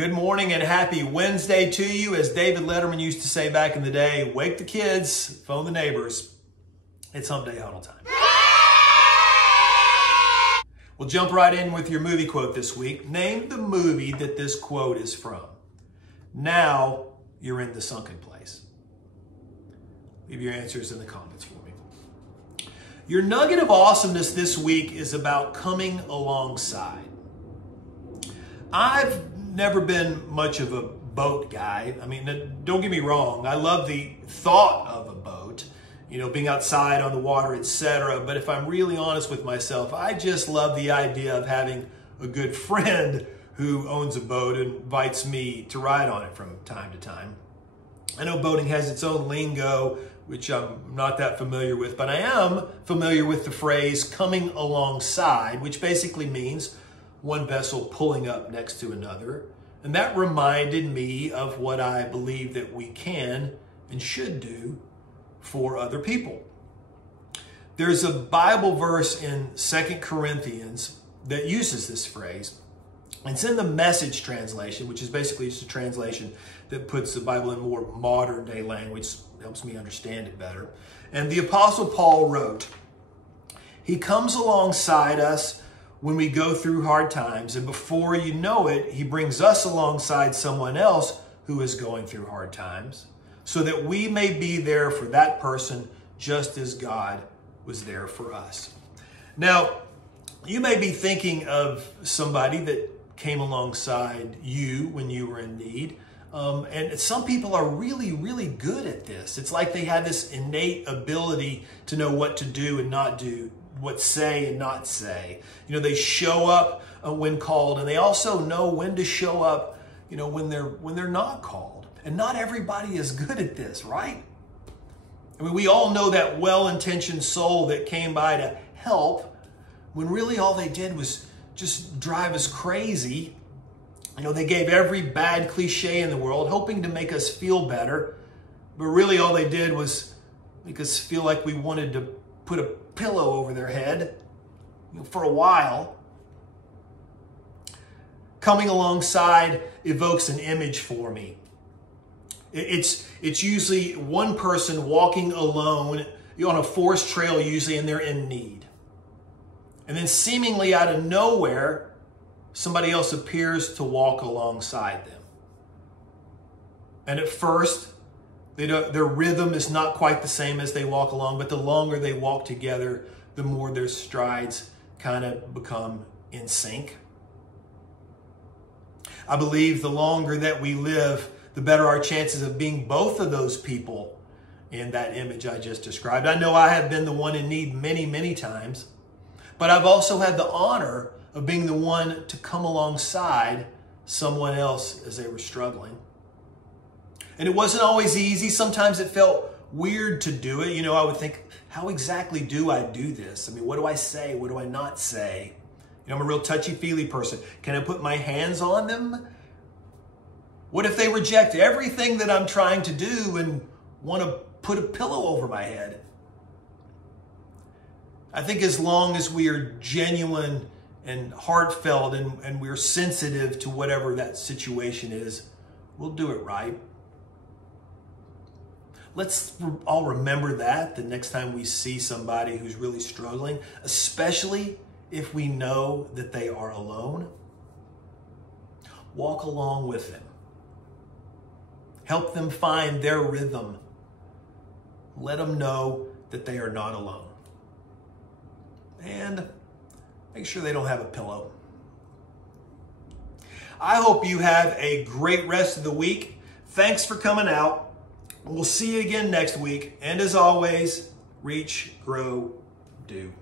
Good morning and happy Wednesday to you. As David Letterman used to say back in the day, wake the kids, phone the neighbors. It's Hump Day Huddle time. We'll jump right in with your movie quote this week. Name the movie that this quote is from. Now you're in the sunken place. Leave your answers in the comments for me. Your nugget of awesomeness this week is about coming alongside. I've never been much of a boat guy. I mean, don't get me wrong. I love the thought of a boat, being outside on the water, etc. But if I'm really honest with myself, I just love the idea of having a good friend who owns a boat and invites me to ride on it from time to time. I know boating has its own lingo, which I'm not that familiar with, but I am familiar with the phrase coming alongside, which basically means one vessel pulling up next to another. And that reminded me of what I believe that we can and should do for other people. There's a Bible verse in 2 Corinthians that uses this phrase. It's in the Message translation, which is basically just a translation that puts the Bible in more modern day language, helps me understand it better. And the Apostle Paul wrote, "He comes alongside us when we go through hard times, and before you know it, he brings us alongside someone else who is going through hard times, so that we may be there for that person just as God was there for us." Now, you may be thinking of somebody that came alongside you when you were in need. And some people are really, really good at this. It's like they have this innate ability to know what to do and not do, what say and not say. They show up when called, and they also know when to show up, when they're not called. And not everybody is good at this, right? I mean, we all know that well-intentioned soul that came by to help when really all they did was just drive us crazy. They gave every bad cliche in the world, hoping to make us feel better. But really all they did was make us feel like we wanted to put a pillow over their head for a while. Coming alongside evokes an image for me. It's usually one person walking alone on a forest trail usually, and they're in need. And then seemingly out of nowhere, somebody else appears to walk alongside them. And at first, their rhythm is not quite the same as they walk along, but the longer they walk together, the more their strides kind of become in sync. I believe the longer that we live, the better our chances of being both of those people in that image I just described. I know I have been the one in need many, many times, but I've also had the honor of being the one to come alongside someone else as they were struggling. And it wasn't always easy. Sometimes it felt weird to do it. I would think, how exactly do I do this? I mean, what do I say? What do I not say? I'm a real touchy-feely person. Can I put my hands on them? What if they reject everything that I'm trying to do and want to put a pillow over my head? I think as long as we are genuine and heartfelt and we're sensitive to whatever that situation is, we'll do it right. Let's all remember that the next time we see somebody who's really struggling, especially if we know that they are alone. Walk along with them. Help them find their rhythm. Let them know that they are not alone. And make sure they don't have a pillow. I hope you have a great rest of the week. Thanks for coming out. We'll see you again next week. And as always, reach, grow, do.